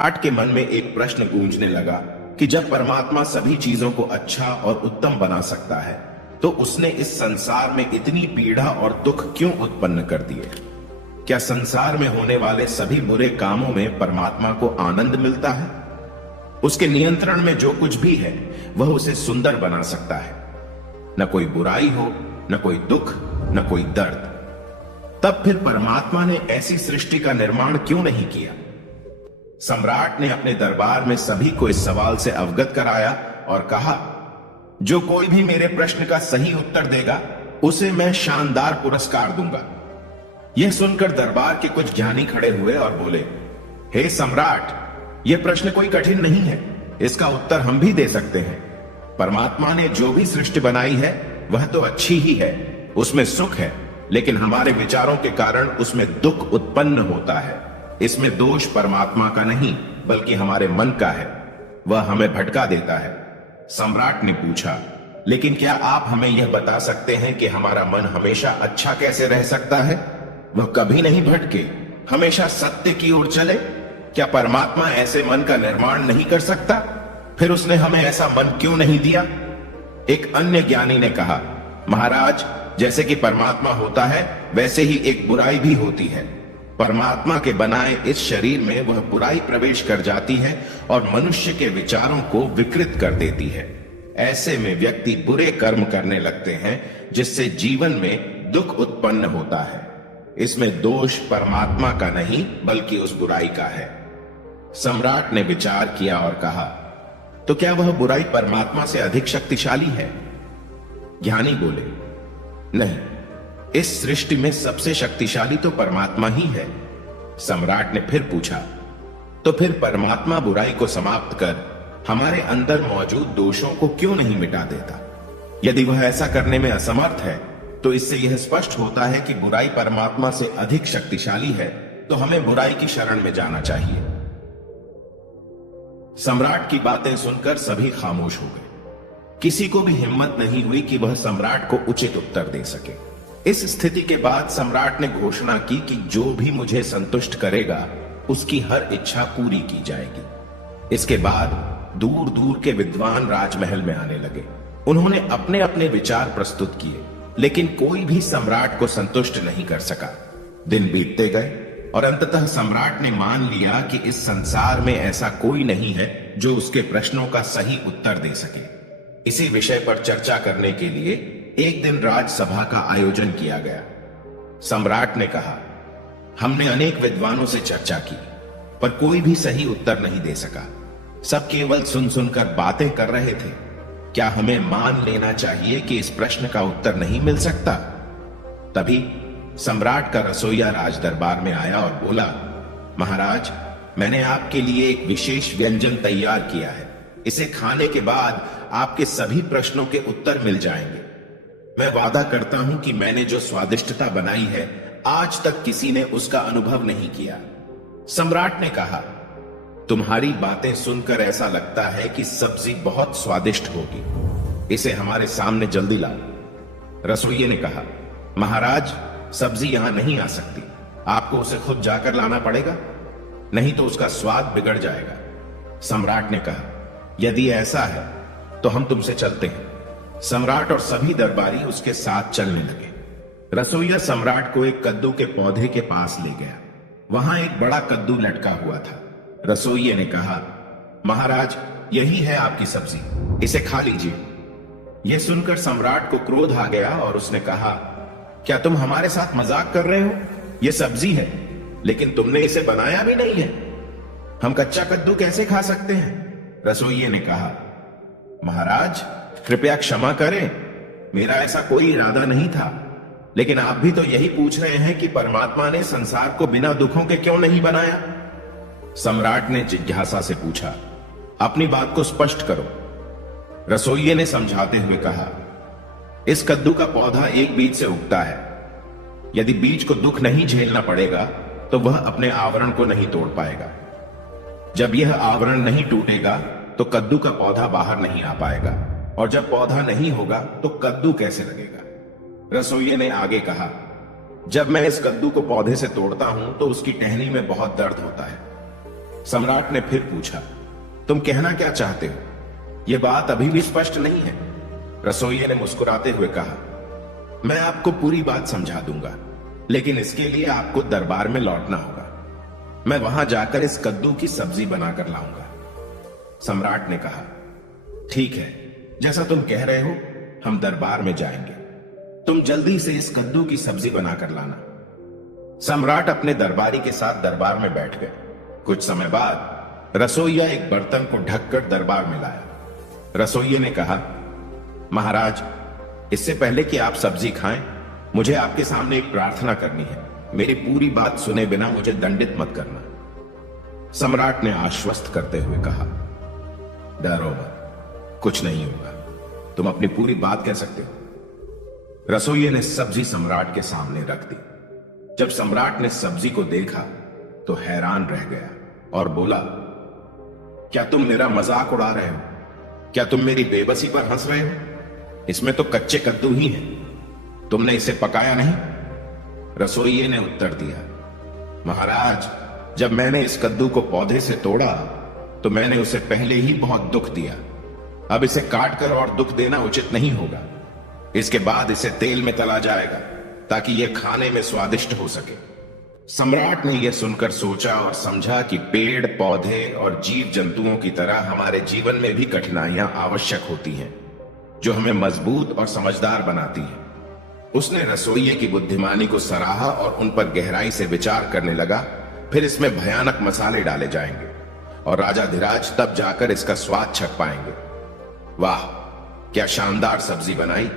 आठ के मन में एक प्रश्न गूंजने लगा कि जब परमात्मा सभी चीजों को अच्छा और उत्तम बना सकता है तो उसने इस संसार में इतनी पीड़ा और दुख क्यों उत्पन्न कर दिए। क्या संसार में होने वाले सभी बुरे कामों में परमात्मा को आनंद मिलता है? उसके नियंत्रण में जो कुछ भी है वह उसे सुंदर बना सकता है। न कोई बुराई हो, न कोई दुख, न कोई दर्द। तब फिर परमात्मा ने ऐसी सृष्टि का निर्माण क्यों नहीं किया? सम्राट ने अपने दरबार में सभी को इस सवाल से अवगत कराया और कहा, जो कोई भी मेरे प्रश्न का सही उत्तर देगा उसे मैं शानदार पुरस्कार दूंगा। यह सुनकर दरबार के कुछ ज्ञानी खड़े हुए और बोले, हे सम्राट, यह प्रश्न कोई कठिन नहीं है, इसका उत्तर हम भी दे सकते हैं। परमात्मा ने जो भी सृष्टि बनाई है वह तो अच्छी ही है, उसमें सुख है, लेकिन हमारे विचारों के कारण उसमें दुख उत्पन्न होता है। इसमें दोष परमात्मा का नहीं बल्कि हमारे मन का है, वह हमें भटका देता है। सम्राट ने पूछा, लेकिन क्या आप हमें यह बता सकते हैं कि हमारा मन हमेशा अच्छा कैसे रह सकता है? वह कभी नहीं भटके, हमेशा सत्य की ओर चले। क्या परमात्मा ऐसे मन का निर्माण नहीं कर सकता? फिर उसने हमें ऐसा मन क्यों नहीं दिया? एक अन्य ज्ञानी ने कहा, महाराज, जैसे कि परमात्मा होता है वैसे ही एक बुराई भी होती है। परमात्मा के बनाए इस शरीर में वह बुराई प्रवेश कर जाती है और मनुष्य के विचारों को विकृत कर देती है। ऐसे में व्यक्ति बुरे कर्म करने लगते हैं जिससे जीवन में दुख उत्पन्न होता है। इसमें दोष परमात्मा का नहीं बल्कि उस बुराई का है। सम्राट ने विचार किया और कहा, तो क्या वह बुराई परमात्मा से अधिक शक्तिशाली है? ज्ञानी बोले, नहीं, इस सृष्टि में सबसे शक्तिशाली तो परमात्मा ही है। सम्राट ने फिर पूछा, तो फिर परमात्मा बुराई को समाप्त कर हमारे अंदर मौजूद दोषों को क्यों नहीं मिटा देता? यदि वह ऐसा करने में असमर्थ है तो इससे यह स्पष्ट होता है कि बुराई परमात्मा से अधिक शक्तिशाली है, तो हमें बुराई की शरण में जाना चाहिए। सम्राट की बातें सुनकर सभी खामोश हो गए। किसी को भी हिम्मत नहीं हुई कि वह सम्राट को उचित उत्तर दे सके। इस स्थिति के बाद सम्राट ने घोषणा की कि जो भी मुझे संतुष्ट करेगा उसकी हर इच्छा पूरी की जाएगी। इसके बाद दूर दूर के विद्वान राजमहल में आने लगे। उन्होंने अपने अपने विचार प्रस्तुत किए, लेकिन कोई भी सम्राट को संतुष्ट नहीं कर सका। दिन बीतते गए और अंततः सम्राट ने मान लिया कि इस संसार में ऐसा कोई नहीं है जो उसके प्रश्नों का सही उत्तर दे सके। इसी विषय पर चर्चा करने के लिए एक दिन राजसभा का आयोजन किया गया। सम्राट ने कहा, हमने अनेक विद्वानों से चर्चा की पर कोई भी सही उत्तर नहीं दे सका। सब केवल सुन सुनकर बातें कर रहे थे। क्या हमें मान लेना चाहिए कि इस प्रश्न का उत्तर नहीं मिल सकता? तभी सम्राट का रसोइया राज दरबार में आया और बोला, महाराज, मैंने आपके लिए एक विशेष व्यंजन तैयार किया है। इसे खाने के बाद आपके सभी प्रश्नों के उत्तर मिल जाएंगे। मैं वादा करता हूं कि मैंने जो स्वादिष्टता बनाई है आज तक किसी ने उसका अनुभव नहीं किया। सम्राट ने कहा, तुम्हारी बातें सुनकर ऐसा लगता है कि सब्जी बहुत स्वादिष्ट होगी, इसे हमारे सामने जल्दी लाओ। रसोइये ने कहा, महाराज, सब्जी यहां नहीं आ सकती, आपको उसे खुद जाकर लाना पड़ेगा, नहीं तो उसका स्वाद बिगड़ जाएगा। सम्राट ने कहा, यदि ऐसा है तो हम तुमसे चलते हैं। सम्राट और सभी दरबारी उसके साथ चलने लगे। रसोइया सम्राट को एक कद्दू के पौधे के पास ले गया। वहां एक बड़ा कद्दू लटका हुआ था। रसोइये ने कहा, महाराज, यही है आपकी सब्जी, इसे खा लीजिए। यह सुनकर सम्राट को क्रोध आ गया और उसने कहा, क्या तुम हमारे साथ मजाक कर रहे हो? यह सब्जी है, लेकिन तुमने इसे बनाया भी नहीं है। हम कच्चा कद्दू कैसे खा सकते हैं? रसोइये ने कहा, महाराज, कृपया क्षमा करें, मेरा ऐसा कोई इरादा नहीं था। लेकिन आप भी तो यही पूछ रहे हैं कि परमात्मा ने संसार को बिना दुखों के क्यों नहीं बनाया? सम्राट ने जिज्ञासा से पूछा, अपनी बात को स्पष्ट करो। रसोइये ने समझाते हुए कहा, इस कद्दू का पौधा एक बीज से उगता है। यदि बीज को दुख नहीं झेलना पड़ेगा तो वह अपने आवरण को नहीं तोड़ पाएगा। जब यह आवरण नहीं टूटेगा तो कद्दू का पौधा बाहर नहीं आ पाएगा, और जब पौधा नहीं होगा तो कद्दू कैसे लगेगा? रसोइये ने आगे कहा, जब मैं इस कद्दू को पौधे से तोड़ता हूं तो उसकी टहनी में बहुत दर्द होता है। सम्राट ने फिर पूछा, तुम कहना क्या चाहते हो? यह बात अभी भी स्पष्ट नहीं है। रसोइये ने मुस्कुराते हुए कहा, मैं आपको पूरी बात समझा दूंगा, लेकिन इसके लिए आपको दरबार में लौटना होगा। मैं वहां जाकर इस कद्दू की सब्जी बनाकर लाऊंगा। सम्राट ने कहा, ठीक है, जैसा तुम कह रहे हो, हम दरबार में जाएंगे। तुम जल्दी से इस कद्दू की सब्जी बनाकर लाना। सम्राट अपने दरबारी के साथ दरबार में बैठ गए। कुछ समय बाद रसोइया एक बर्तन को ढककर दरबार में लाया। रसोइये ने कहा, महाराज, इससे पहले कि आप सब्जी खाएं, मुझे आपके सामने एक प्रार्थना करनी है। मेरी पूरी बात सुने बिना मुझे दंडित मत करना। सम्राट ने आश्वस्त करते हुए कहा, डरो मत, कुछ नहीं होगा, तुम अपनी पूरी बात कह सकते हो। रसोइये ने सब्जी सम्राट के सामने रख दी। जब सम्राट ने सब्जी को देखा तो हैरान रह गया और बोला, क्या तुम मेरा मजाक उड़ा रहे हो? क्या तुम मेरी बेबसी पर हंस रहे हो? इसमें तो कच्चे कद्दू ही हैं। तुमने इसे पकाया नहीं? रसोइये ने उत्तर दिया, महाराज, जब मैंने इस कद्दू को पौधे से तोड़ा तो मैंने उसे पहले ही बहुत दुख दिया। अब इसे काटकर और दुख देना उचित नहीं होगा। इसके बाद इसे तेल में तला जाएगा ताकि यह खाने में स्वादिष्ट हो सके। सम्राट ने यह सुनकर सोचा और समझा कि पेड़ पौधे और जीव जंतुओं की तरह हमारे जीवन में भी कठिनाइयां आवश्यक होती हैं, जो हमें मजबूत और समझदार बनाती हैं। उसने रसोइये की बुद्धिमानी को सराहा और उन पर गहराई से विचार करने लगा। फिर इसमें भयानक मसाले डाले जाएंगे और राजा धीराज तब जाकर इसका स्वाद चख पाएंगे। वाह, क्या शानदार सब्जी बनाई!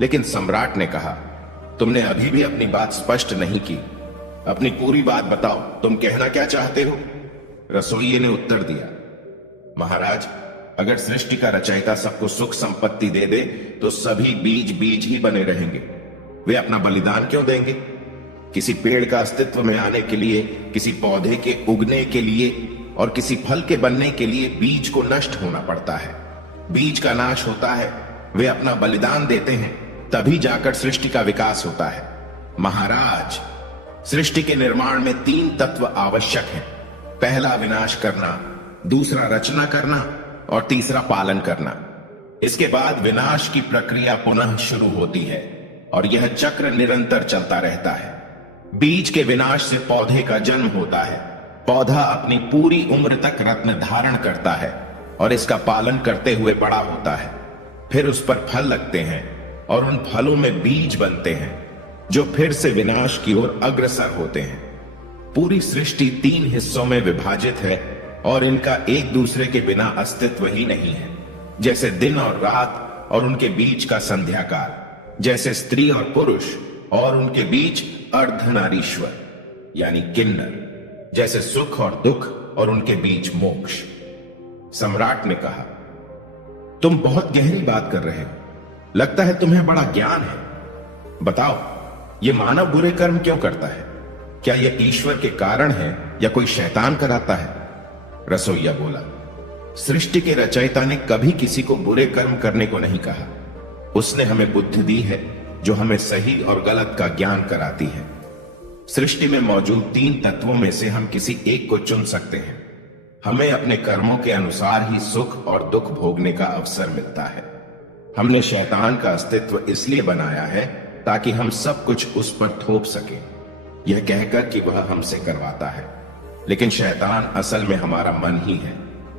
लेकिन सम्राट ने कहा, तुमने अभी भी अपनी बात स्पष्ट नहीं की। अपनी पूरी बात बताओ, तुम कहना क्या चाहते हो? रसोइये ने उत्तर दिया, महाराज, अगर सृष्टि का रचयिता सबको सुख संपत्ति दे दे तो सभी बीज बीज ही बने रहेंगे। वे अपना बलिदान क्यों देंगे? किसी पेड़ का अस्तित्व में आने के लिए, किसी पौधे के उगने के लिए और किसी फल के बनने के लिए बीज को नष्ट होना पड़ता है। बीज का नाश होता है, वे अपना बलिदान देते हैं, तभी जाकर सृष्टि का विकास होता है। महाराज, सृष्टि के निर्माण में 3 तत्व आवश्यक हैं। पहला विनाश करना, दूसरा रचना करना और तीसरा पालन करना। इसके बाद विनाश की प्रक्रिया पुनः शुरू होती है और यह चक्र निरंतर चलता रहता है। बीज के विनाश से पौधे का जन्म होता है। पौधा अपनी पूरी उम्र तक रत्न धारण करता है और इसका पालन करते हुए बड़ा होता है। फिर उस पर फल लगते हैं और उन फलों में बीज बनते हैं जो फिर से विनाश की ओर अग्रसर होते हैं। पूरी सृष्टि 3 हिस्सों में विभाजित है और इनका एक दूसरे के बिना अस्तित्व ही नहीं है। जैसे दिन और रात और उनके बीच का संध्या काल, जैसे स्त्री और पुरुष और उनके बीच अर्धनारीश्वर यानी किन्नर, जैसे सुख और दुख और उनके बीच मोक्ष। सम्राट ने कहा, तुम बहुत गहरी बात कर रहे हो। लगता है तुम्हें बड़ा ज्ञान है। बताओ, ये मानव बुरे कर्म क्यों करता है? क्या यह ईश्वर के कारण है या कोई शैतान कराता है? रसोइया बोला, सृष्टि के रचयिता ने कभी किसी को बुरे कर्म करने को नहीं कहा। उसने हमें बुद्धि दी है जो हमें सही और गलत का ज्ञान कराती है। सृष्टि में मौजूद 3 तत्वों में से हम किसी एक को चुन सकते हैं। हमें अपने कर्मों के अनुसार ही सुख और दुख भोगने का अवसर मिलता है। हमने शैतान का अस्तित्व इसलिए बनाया है ताकि हम सब कुछ उस पर थोप सकें, यह कहकर कि वह हमसे करवाता है। लेकिन शैतान असल में हमारा मन ही है,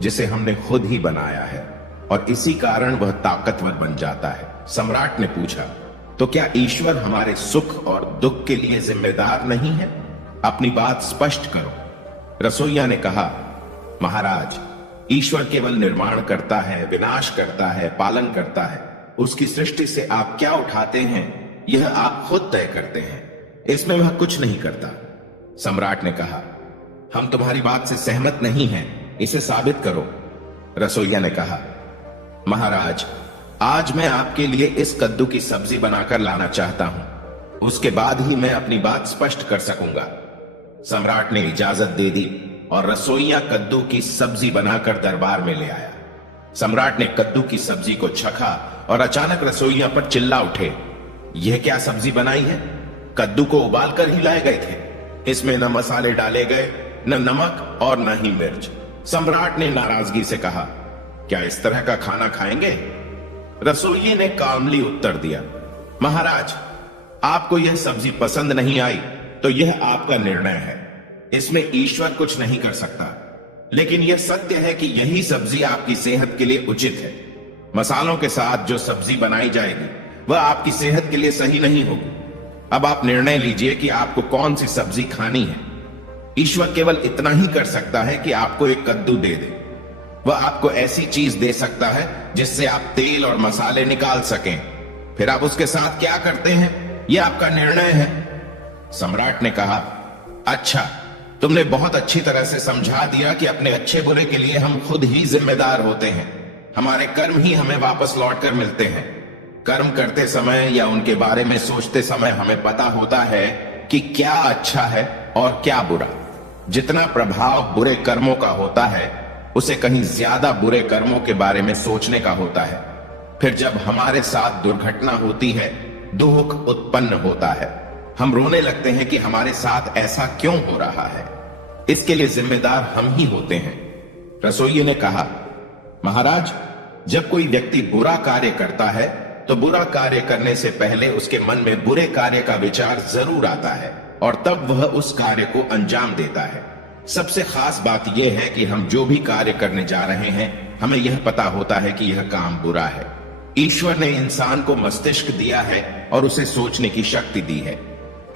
जिसे हमने खुद ही बनाया है, और इसी कारण वह ताकतवर बन जाता है। सम्राट ने पूछा, तो क्या ईश्वर हमारे सुख और दुख के लिए जिम्मेदार नहीं है? अपनी बात स्पष्ट करो। रसोइया ने कहा, महाराज, ईश्वर केवल निर्माण करता है, विनाश करता है, पालन करता है। उसकी सृष्टि से आप क्या उठाते हैं, यह आप खुद तय करते हैं। इसमें वह कुछ नहीं करता। सम्राट ने कहा, हम तुम्हारी बात से सहमत नहीं हैं, इसे साबित करो। रसोइया ने कहा, महाराज, आज मैं आपके लिए इस कद्दू की सब्जी बनाकर लाना चाहता हूं। उसके बाद ही मैं अपनी बात स्पष्ट कर सकूंगा। सम्राट ने इजाजत दे दी और रसोइया कद्दू की सब्जी बनाकर दरबार में ले आया। सम्राट ने कद्दू की सब्जी को चखा और अचानक रसोइया पर चिल्ला उठे, यह क्या सब्जी बनाई है? कद्दू को उबाल कर ही लाए गए थे। इसमें न मसाले डाले गए न नमक और न ही मिर्च। सम्राट ने नाराजगी से कहा, क्या इस तरह का खाना खाएंगे? रसोइये ने कामली उत्तर दिया, महाराज, आपको यह सब्जी पसंद नहीं आई तो यह आपका निर्णय है, इसमें ईश्वर कुछ नहीं कर सकता। लेकिन यह सत्य है कि यही सब्जी आपकी सेहत के लिए उचित है। मसालों के साथ जो सब्जी बनाई जाएगी वह आपकी सेहत के लिए सही नहीं होगी। अब आप निर्णय लीजिए कि आपको कौन सी सब्जी खानी है। ईश्वर केवल इतना ही कर सकता है कि आपको एक कद्दू दे दे। वह आपको ऐसी चीज दे सकता है जिससे आप तेल और मसाले निकाल सकें। फिर आप उसके साथ क्या करते हैं, यह आपका निर्णय है। सम्राट ने कहा, अच्छा, तुमने बहुत अच्छी तरह से समझा दिया कि अपने अच्छे बुरे के लिए हम खुद ही जिम्मेदार होते हैं। हमारे कर्म ही हमें वापस लौट कर मिलते हैं। कर्म करते समय या उनके बारे में सोचते समय हमें पता होता है कि क्या अच्छा है और क्या बुरा। जितना प्रभाव बुरे कर्मों का होता है उसे कहीं ज्यादा बुरे कर्मों के बारे में सोचने का होता है। फिर जब हमारे साथ दुर्घटना होती है, दुख उत्पन्न होता है, हम रोने लगते हैं कि हमारे साथ ऐसा क्यों हो रहा है। इसके लिए जिम्मेदार हम ही होते हैं। रसोइये ने कहा, महाराज, जब कोई व्यक्ति बुरा कार्य करता है तो बुरा कार्य करने से पहले उसके मन में बुरे कार्य का विचार जरूर आता है और तब वह उस कार्य को अंजाम देता है। सबसे खास बात यह है कि हम जो भी कार्य करने जा रहे हैं, हमें यह पता होता है कि यह काम बुरा है। ईश्वर ने इंसान को मस्तिष्क दिया है और उसे सोचने की शक्ति दी है।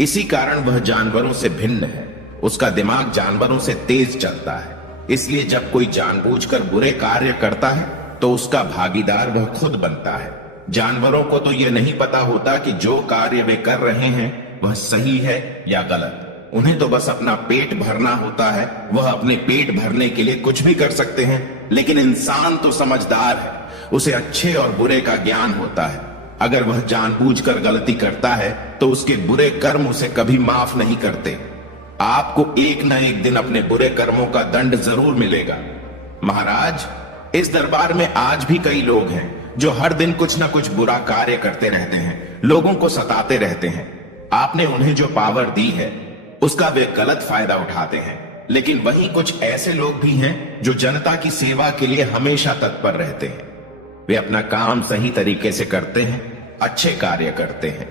इसी कारण वह जानवरों से भिन्न है। उसका दिमाग जानवरों से तेज चलता है। इसलिए जब कोई जानबूझकर बुरे कार्य करता है तो उसका भागीदार वह खुद बनता है। जानवरों को तो यह नहीं पता होता कि जो कार्य वे कर रहे हैं वह सही है या गलत। उन्हें तो बस अपना पेट भरना होता है। वह अपने पेट भरने के लिए कुछ भी कर सकते हैं। लेकिन इंसान तो समझदार है, उसे अच्छे और बुरे का ज्ञान होता है। अगर वह जानबूझकर गलती करता है तो उसके बुरे कर्म उसे कभी माफ नहीं करते। आपको एक न एक दिन अपने बुरे कर्मों का दंड जरूर मिलेगा। महाराज, इस दरबार में आज भी कई लोग हैं जो हर दिन कुछ न कुछ बुरा कार्य करते रहते हैं, लोगों को सताते रहते हैं। आपने उन्हें जो पावर दी है उसका वे गलत फायदा उठाते हैं। लेकिन वहीं कुछ ऐसे लोग भी हैं जो जनता की सेवा के लिए हमेशा तत्पर रहते हैं। वे अपना काम सही तरीके से करते हैं, अच्छे कार्य करते हैं।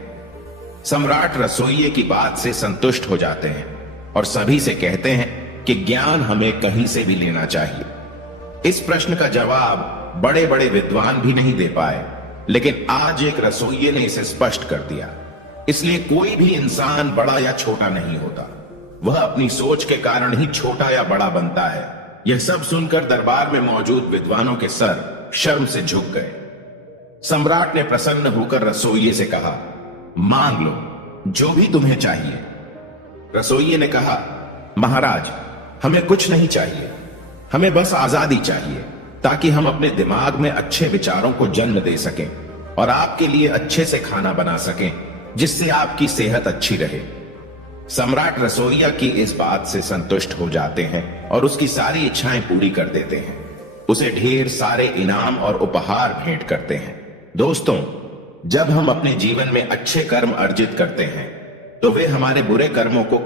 सम्राट रसोइये की बात से संतुष्ट हो जाते हैं और सभी से कहते हैं कि ज्ञान हमें कहीं से भी लेना चाहिए। इस प्रश्न का जवाब बड़े बड़े विद्वान भी नहीं दे पाए, लेकिन आज एक रसोइये ने इसे स्पष्ट कर दिया। इसलिए कोई भी इंसान बड़ा या छोटा नहीं होता, वह अपनी सोच के कारण ही छोटा या बड़ा बनता है। यह सब सुनकर दरबार में मौजूद विद्वानों के सर शर्म से झुक गए। सम्राट ने प्रसन्न होकर रसोइये से कहा, मांग लो जो भी तुम्हें चाहिए। रसोइये ने कहा, महाराज, हमें कुछ नहीं चाहिए, हमें बस आजादी चाहिए ताकि हम अपने दिमाग में अच्छे विचारों को जन्म दे सकें और आपके लिए अच्छे से खाना बना सकें जिससे आपकी सेहत अच्छी रहे। सम्राट रसोइया की इस बात से संतुष्ट हो जाते हैं और उसकी सारी इच्छाएं पूरी कर देते हैं। उसे ढेर सारे इनाम और उपहार भेंट करते हैं। दोस्तों, जब हम अपने जीवन में अच्छे कर्म अर्जित करते हैं तो वे हमारे बुरे कर्मों को